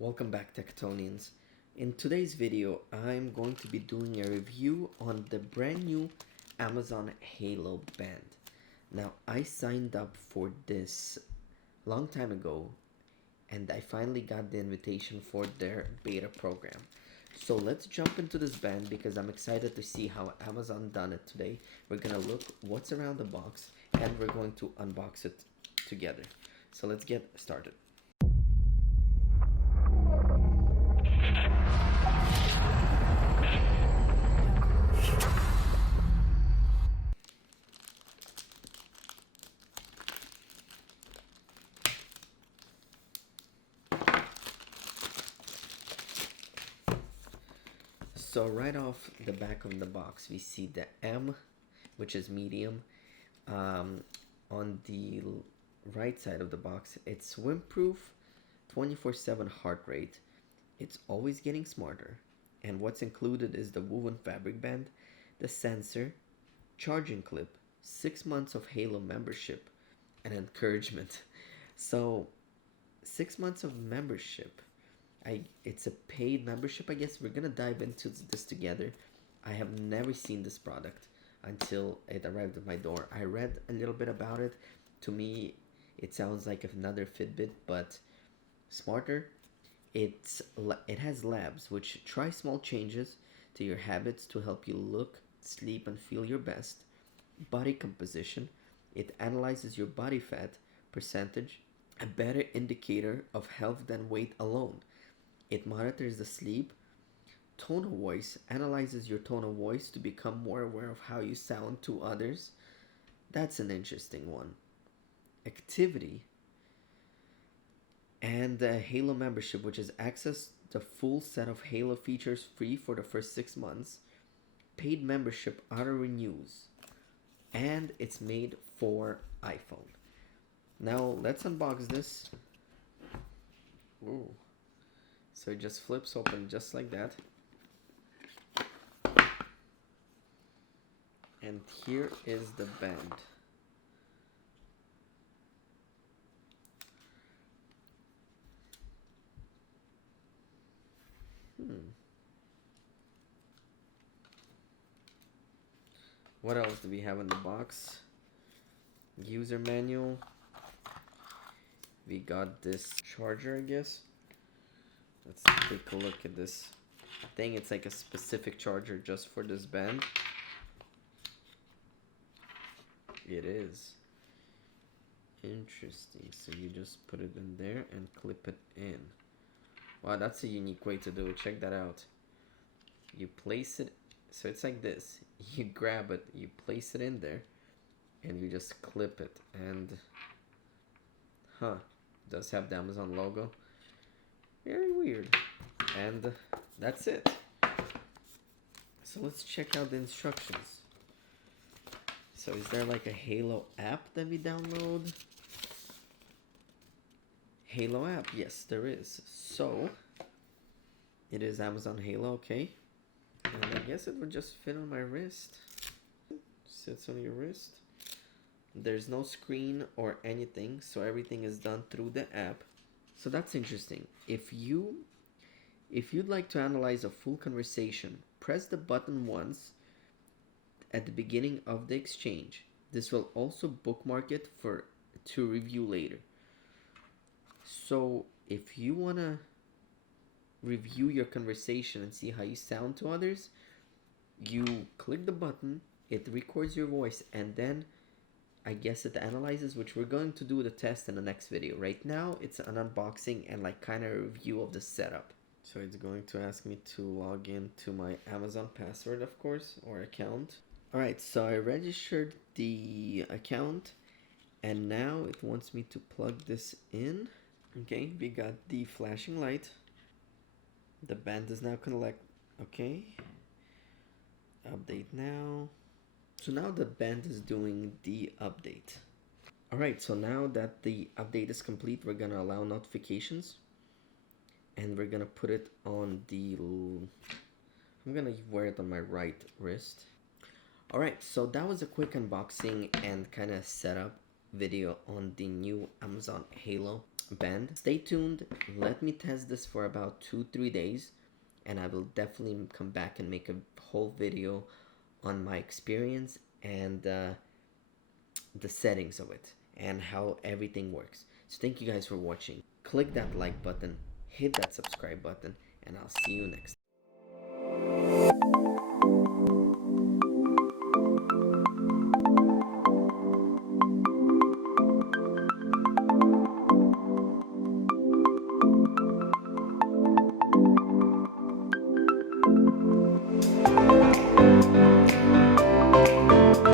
Welcome back, Tectonians. In today's video, I'm going to be doing a review on the brand new Amazon Halo band. Now, I signed up for this long time ago, and I finally got the invitation for their beta program. So let's jump into this band because I'm excited to see how Amazon done it today. We're gonna look what's around the box and we're going to unbox it together. So let's get started. So right off the back of the box, we see the M, which is medium. On the right side of the box, it's windproof, 24/7 heart rate. It's always getting smarter. And what's included is the woven fabric band, the sensor, charging clip, 6 months of Halo membership, and encouragement. So 6 months of membership. It's a paid membership, I guess. We're gonna dive into this together. I have never seen this product until it arrived at my door. I read a little bit about it. To me, it sounds like another Fitbit, but smarter. It has labs which try small changes to your habits to help you look, sleep, and feel your best. Body composition. It analyzes your body fat percentage, a better indicator of health than weight alone. It monitors the sleep. Tone of voice analyzes your tone of voice to become more aware of how you sound to others. That's an interesting one. Activity and the Halo membership, which is access the full set of Halo features free for the first 6 months. Paid membership auto renews, and it's made for iPhone. Now let's unbox this. Ooh. So it just flips open just like that. And here is the band. What else do we have in the box? User manual. We got this charger, I guess. Let's take a look at this thing. It's like a specific charger just for this band. It is. Interesting. So you just put it in there and clip it in. Wow, that's a unique way to do it. Check that out. You place it, so it's like this. You grab it, you place it in there, and you just clip it. And, does have the Amazon logo. Very weird. And that's it. So let's check out the instructions. So is there like a Halo app that we download? Halo app, yes there is. So it is Amazon Halo, okay. And I guess it would just fit on my wrist. Sits on your wrist. There's no screen or anything, so everything is done through the app. So that's interesting. If you'd like to analyze a full conversation, press the button once at the beginning of the exchange. This will also bookmark it to review later. So if you wanna review your conversation and see how you sound to others, you click the button, it records your voice, and then I guess it analyzes, which we're going to do the test in the next video. Right now, it's an unboxing and like kind of a review of the setup. So it's going to ask me to log in to my Amazon password, of course, or account. Alright, so I registered the account, and now it wants me to plug this in. Okay, we got the flashing light. The band is now connect. Okay. Update now. So now the band is doing the update. Alright, so now that the update is complete, we're gonna allow notifications. And we're gonna put it on I'm gonna wear it on my right wrist. Alright, so that was a quick unboxing and kind of setup video on the new Amazon Halo. band. Stay tuned. Let me test this for about 2-3 days, and I will definitely come back and make a whole video on my experience and the settings of it and how everything works. So thank you guys for watching. Click that like button, hit that subscribe button, and I'll see you next time.